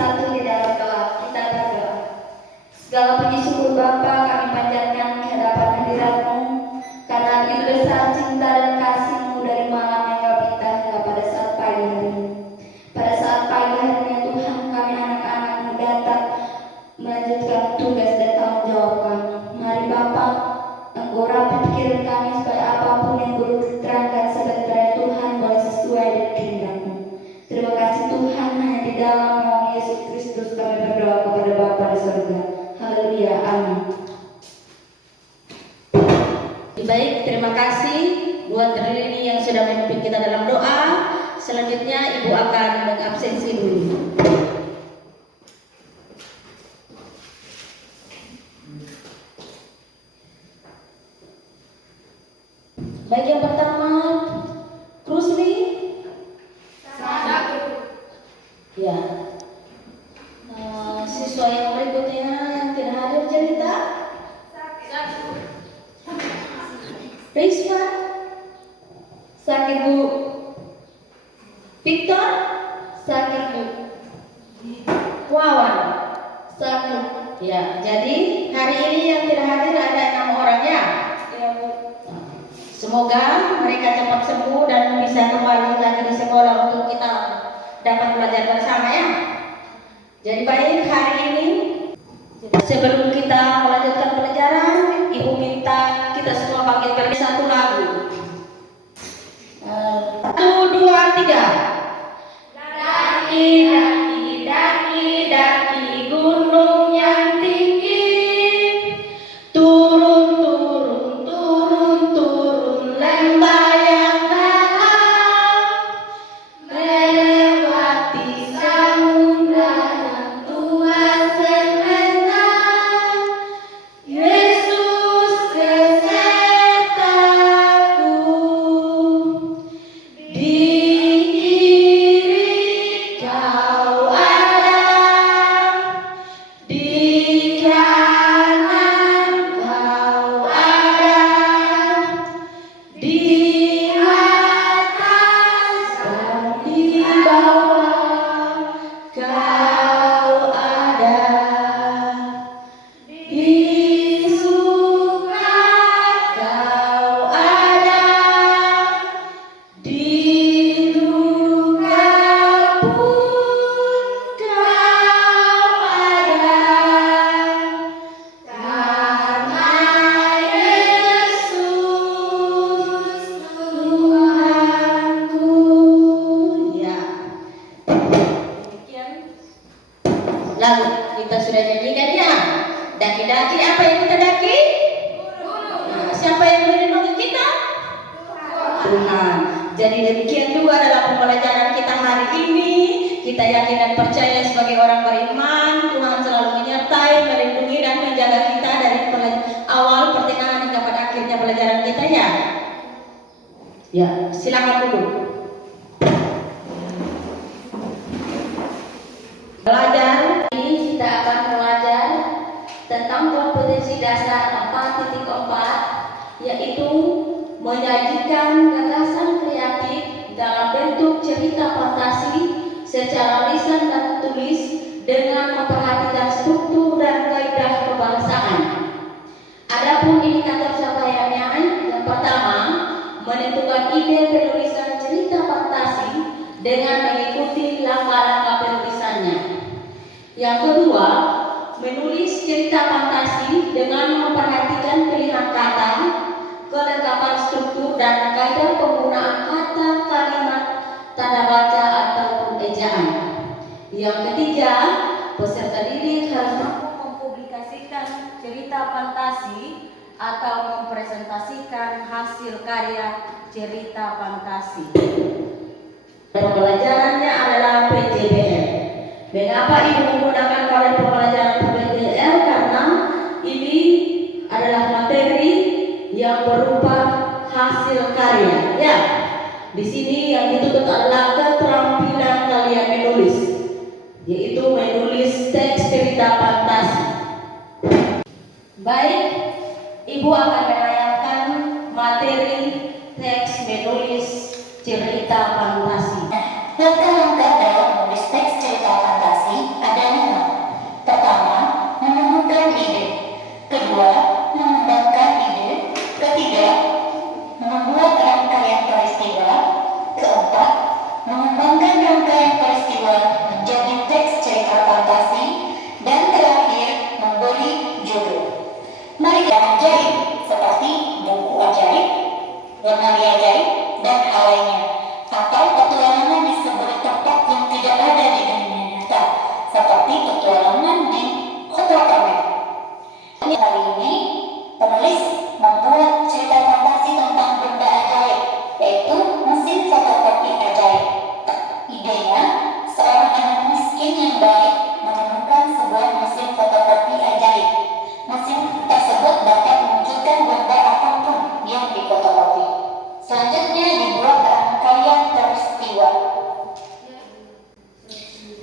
bersatu di dalam doa. Kita berdoa. Segala puji syukur Bapa kami panjatkan di hadapan hadirat-Mu, karena begitu besar cinta dan kasih-Mu dari malam yang Kau pinta hingga pada saat pagi hari ini. Pada saat pagi hari ini Tuhan, kami anak-anak-Mu datang melanjutkan tugas dan tanggung jawab kami. Mari Bapa, Engkau rapi pikiran kami supaya apapun yang buruk diterangkan sebenarnya Tuhan boleh sesuai dengan kehendak-Mu. Terima kasih Tuhan, hanya di dalam nama Yesus Kristus kami berdoa kepada Bapa di surga. Haleluya, amin. Baik, terima kasih buat Rini yang sudah memimpin kita dalam doa. Selanjutnya Ibu akan mengabsensi dulu. Baik, yang pertama Krusli. Ya. Siswa yang berikutnya yang tidak hadir cerita. Risma. Sakit Bu. Victor. Sakit Bu. Wawan. Sakit. Ya, jadi hari ini yang tidak hadir ada 6 orang ya. Semoga mereka cepat sembuh dan bisa kembali lagi di sekolah untuk kita dapat belajar bersama ya. Jadi baik, hari ini sebelum kita melanjutkan pelajaran, Ibu minta kita semua panggilkan satu lagu. 1, 2, 3. Daki, daki, daki, daki gunung yang tinggi. Turun, turun, turun, turun lembah yang dalam. Melewati samudra yang luas sementar. Yesus pesertaku. Di kiri Kau ada, di kanan Kau ada, di atas dan di bawah Kau ada. Di suka Kau ada, di duka pun Kau ada. Karena Yesus Tuhanku. Ya. Demikian lagu kita sudah nyanyikan ya. Daki-daki, apa yang kita daki? Nah, siapa yang melindungi kita? Tuhan. Jadi demikian juga dalam pembelajaran kita hari ini. Kita yakin dan percaya sebagai orang beriman, Tuhan selalu menyertai, melindungi dan menjaga kita dari awal pertengahan hingga pada akhirnya pelajaran kita ya. Ya, silakan dulu. Belajar ini kita akan belajar tentang kompetensi dasar 4.4, yaitu menyajikan gagasan kreatif dalam bentuk cerita fantasi secara lisan dan tulis dengan memperhatikan struktur dan kaidah kebahasaan. Adapun indikator capaiannya, yang pertama, menentukan ide penulisan cerita fantasi dengan mengikuti langkah-langkah penulisannya. Yang kedua, menulis cerita fantasi dengan memperhatikan pilihan kata, kelengkapan struktur dan kaidah penggunaan kata, kalimat, tanda baca ataupun ejaan. Yang ketiga, peserta didik harus mampu mempublikasikan cerita fantasi atau mempresentasikan hasil karya cerita fantasi. Pembelajarannya adalah PJBL. Mengapa Ibu menggunakan model pembelajaran PJBL? Karena ini adalah materi yang berupa hasil karya. Ya, di sini yang dituntut adalah keterampilan kalian menulis, yaitu menulis teks cerita fantasi. Baik, Ibu akan menayangkan materi teks menulis cerita fantasi. Langkah-langkah dalam menulis teks cerita fantasi ada Mesin tersebut dapat mewujudkan gambar apapun yang difotokopi. Selanjutnya dibuat rangkaian peristiwa.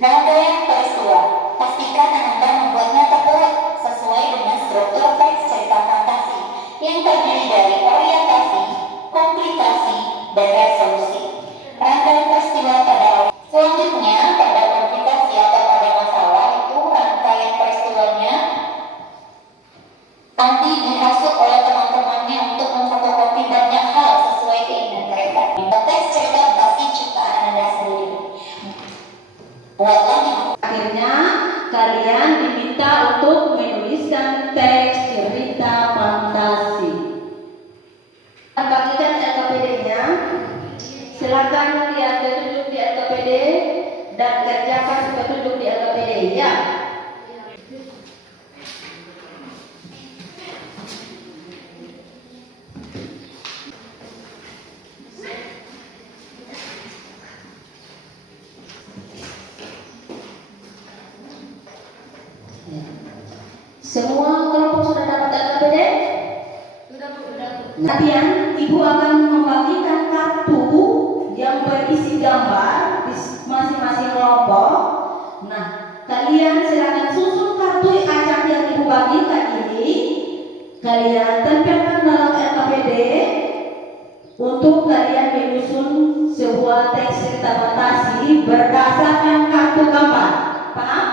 Rangkaian peristiwa. Pastikan Anda membuatnya terurut sesuai dengan struktur teks cerita fantasi yang terdiri dari orientasi, komplikasi, dan resolusi. Rangkaian peristiwa pada selanjutnya pada komplikasi atau pada masalah itu rangkaian peristiwanya Andi dihasut oleh teman-temannya untuk memfotokopi banyak hal sesuai keinginan mereka. Teks cerita pasti ciptaan Anda sendiri. Buatlah di Akhirnya kalian diminta untuk menuliskan teks cerita fantasi. Bagikan LKPD-nya. Silakan lihat petunjuk di LKPD dan kerjakan petunjuk di LKPD ya. Semua kelompok sudah dapat LKPD? Sudah, sudah. Kemudian ibu akan membagikan kartu yang berisi gambar di masing-masing kelompok. Nah, kalian silakan susun kartu acak yang ibu bagikan ini. Kalian tempelkan dalam LKPD untuk kalian menyusun sebuah teks cerita fantasi berdasarkan kartu gambar. Paham?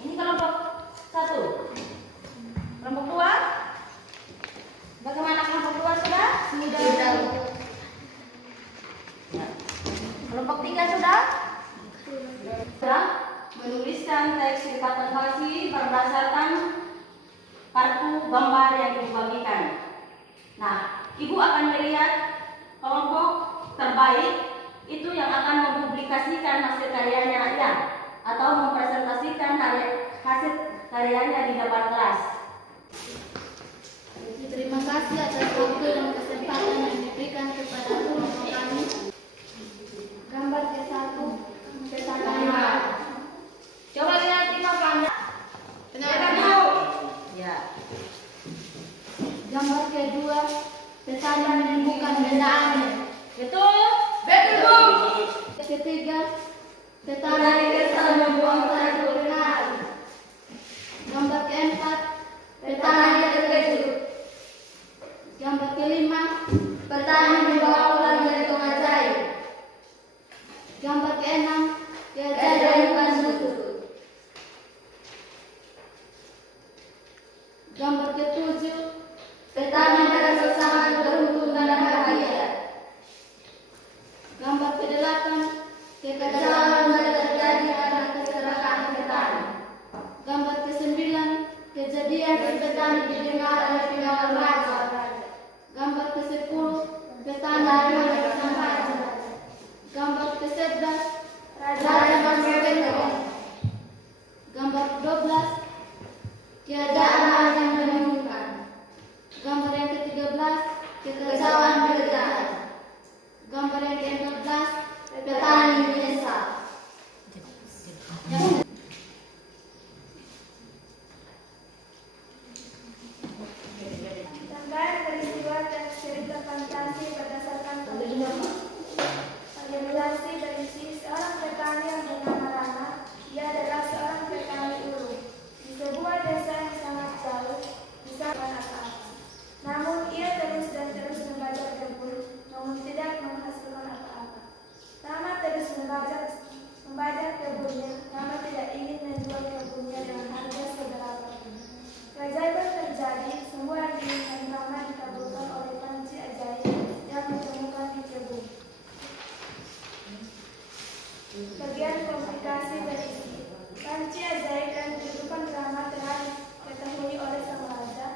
Ini kelompok 1. Kelompok 2. Bagaimana kelompok 2 sudah? Sudah. Kelompok 3 sudah? Sudah menuliskan teks cerita fantasi berdasarkan kartu gambar yang dibagikan. Nah, ibu akan melihat kelompok terbaik itu yang akan mempublikasikan hasil karyanya ya, atau mempresentasikan hasil karyanya di depan kelas. Terima kasih atas waktu dan kesempatan yang diberikan kepada kelompok kami. Gambar C1, C1. Coba lihat 5 panda. Ya. Gambar kedua, petani menemukan benda aneh. Betul? Ketiga, petani kesal membuang satu kali. Gambar keempat, petani terkejut. Gambar kelima, petani membawa ular dari tong ajaib. Gambar keenam, keajaiban susu. Gambar ketujuh, petani merasa sangat beruntung dan bahagia. Gambar ke-8, kekacauan terjadi karena kecelakaan petani. Gambar ke-9, kejadian petani didengar oleh pengawal raja. Gambar ke-10, petani dimana sang raja. Gambar ke-11, raja bersebentuk. Gambar ke-12, keadaan yang membingungkan. Gambar yang ke-13, kekacauan berjalan. Gambar yang ke-14, petani menyesal. Rangkaian peristiwa teks cerita fantasi berdasarkan orientasi dari Bagian komplikasi berisi panci ajaib dan kehidupan drama telah diketahui oleh sang raja.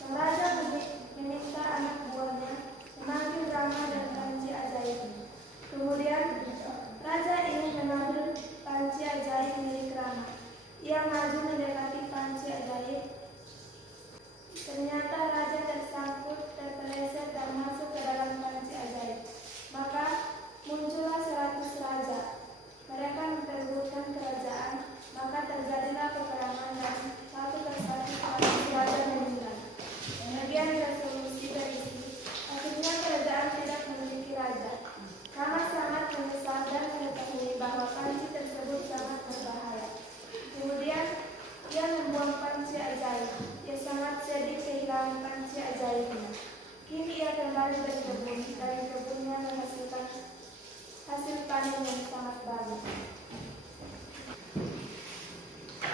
Sang raja meminta anak buahnya memanggil drama dan panci ajaib. Kemudian raja ingin mengambil panci ajaib milik Rama. Ia maju mendekati panci ajaib. Ternyata raja terpeleset dan masuk ke dalam panci ajaib. Maka muncullah 100 raja. Mereka memperebutkan kerajaan, maka terjadilah peperangan dan satu persatu 100 raja meninggal. Bagian resolusi berisi, akhirnya kerajaan tidak memiliki raja. Rama sangat menyesal dan mengetahui bahwa panci tersebut sangat berbahaya. Kemudian ia membuang panci ajaib. Ia sangat sedih kehilangan panci ajaibnya. Kini ia kembali dari kebunnya menghasilkan hasil panen yang sangat bagus.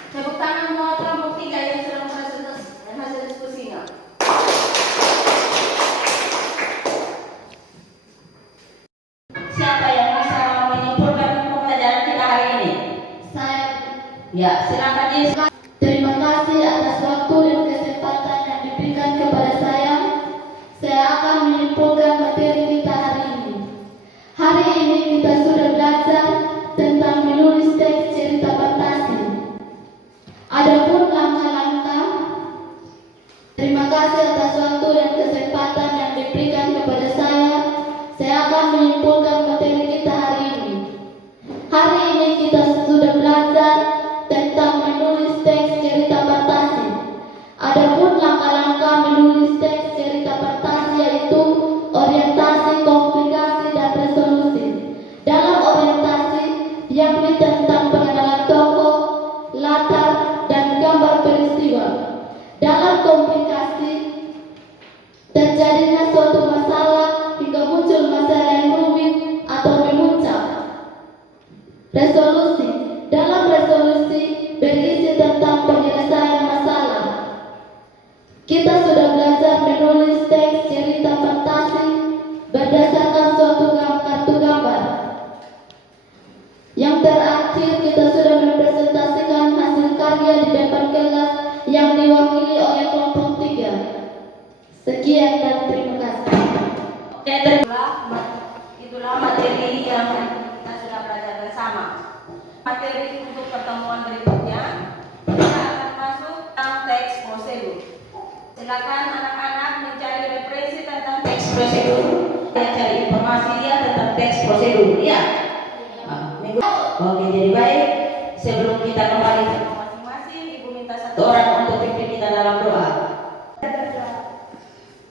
Tepuk tangan buat kelompok 3 yang sedang hasil diskusinya. Siapa yang bisa menyimpulkan pembelajaran kita hari ini? Saya Ya, silakan Yes. terima kasih atas waktu dan kesempatan yang diberikan kepada saya. Saya akan menyimpulkan materi kita hari ini. Hari ini kita sudah belajar tentang menulis teks cerita fantasi. Adapun langkah-langkah, terima kasih atas waktu dan kesempatan yang diberikan kepada saya. Saya akan menyimpulkan materi kita hari ini. Hari ini kita sudah belajar tentang menulis teks cerita fantasi. Adapun langkah-langkah menulis teks cerita fantasi yaitu orientasi, komplikasi, dan resolusi. Dalam orientasi, yakni tentang pengenalan tokoh, latar, dan gambar peristiwa. Dalam komplikasi, terjadinya suatu masalah hingga muncul masalah yang rumit atau memuncak. Resolusi. Dalam resolusi berisi tentang penyelesaian masalah. Kita sudah belajar menulis teks cerita fantasi berdasarkan suatu kartu gambar. Yang terakhir kita sudah mempresentasikan hasil karya di depan kelas yang diwakili oleh kelompok 3. Sekian dan terima kasih. Oke, itulah materi yang kita sudah belajar bersama. Materi untuk pertemuan berikutnya kita akan masuk dalam teks prosedur. Silakan anak-anak mencari referensi tentang teks prosedur. Saya cari informasi dia tentang teks prosedur. Ya. Oke, jadi baik. Sebelum kita kembali ke masing-masing, Ibu minta satu orang untuk pimpin kita dalam doa.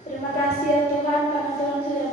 Terima kasih ya Tuhan karena Tuhan sudah